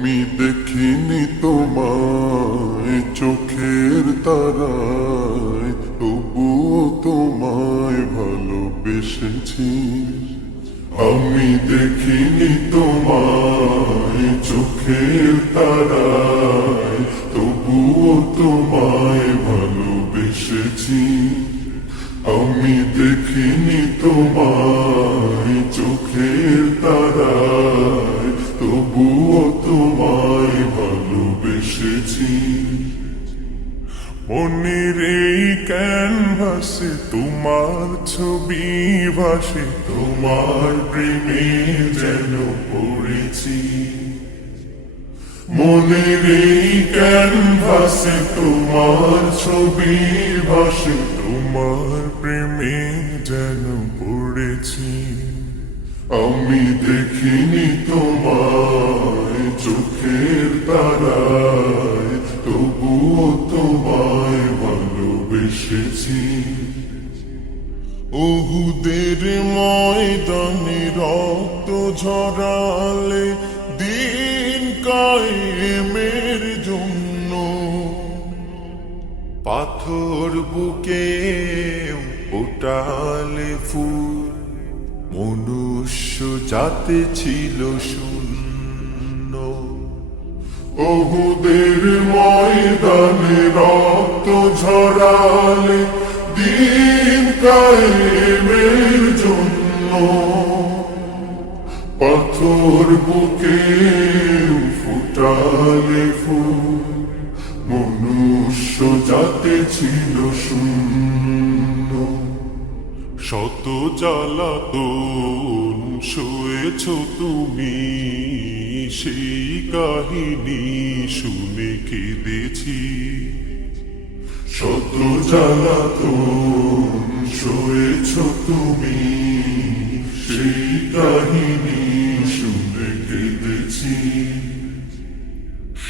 আমি দেখিনি তোমায় চোখের তারায়, তবুও তোমায় ভালোবেসেছি। আমি দেখিনি তোমায় চোখের তারায়, তবুও তোমায় ভালোবেসেছি। আমি দেখিনি তোমায় চোখের তারায়, তবুও তোমায় ভালোবেসেছি। মনের এই ক্যানভাসে তোমার ছবি ভাসে, তোমার প্রেমে যেন পড়েছি। মনের এই ক্যানভাসে তোমার ছবি ভাসে, তোমার প্রেমে যেন পড়েছি। আমি দেখিনি তোমায় চোখের তারায়, তবুও তোমায় ভালোবেসেছি। উহুদের ময়দানে রক্ত ঝরালে দিন কায়েমের জন্য, পাথর বুকে ফোটালে ফুল, মনুষ্য জাতি ছিল শূন্য। উহুদের ময়দানে রক্ত ঝরালে দিন কায়েমের জন্য, পাথর বুকে ফুটালে ফুল, মনুষ্য জাতি ছিল শূন্য। শত জ্বালাতন সয়েছ তুমি, সেই কাহিনী শুনে কেঁদেছি। শত জ্বালাতন সয়েছ তুমি, সেই কাহিনী শুনে কেঁদেছি।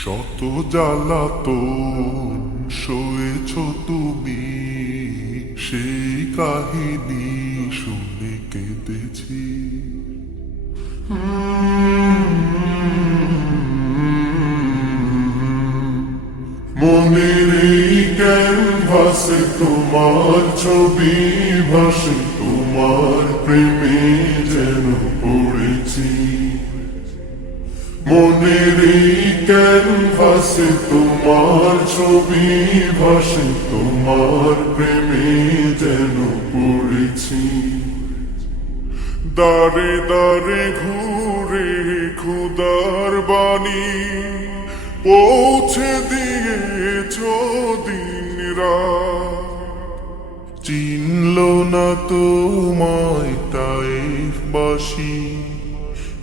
শত জ্বালাতন সয়েছ তুমি, সেই কাহিনী শুনে কেঁদেছি। মনের এই ক্যানভাসে তোমার ছবি ভাসে, তোমার প্রেমে যেন পড়েছি। মনের এই ক্যানভাসে তোমার ছবি ভাসে, তোমার প্রেমে যেন পড়েছি। দারে দারে ঘুরে খুদার বাণী পৌঁছে দিয়েছ দিন রাত, চিনল না তোমায় তাইফবাসী,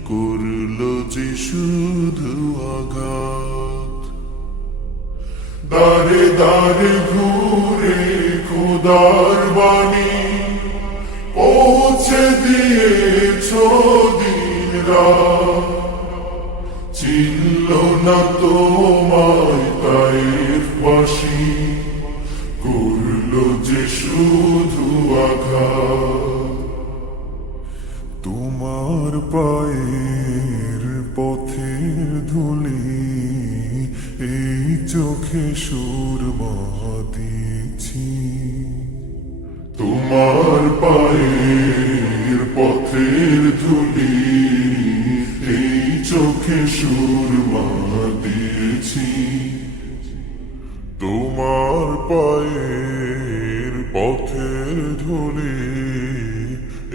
করল যে শুধু আঘাত। দারে দারে ঘুরে খোদার বাণী পৌঁছে দিয়েছ দিন রাত, চিনল না তোমায় তাইফবাসী, করল যে শুধু আঘাত। তোমার পায়ের পথের ধুলি এই চোখে সুরমা দিয়েছি। তোমার পায়ের পথের ধুলি এই চোখে সুরমা দিয়েছি। তোমার পায়ের পথের ধুলি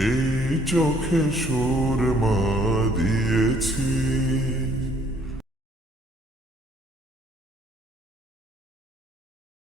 এই চোখে সুরমা দিয়েছি।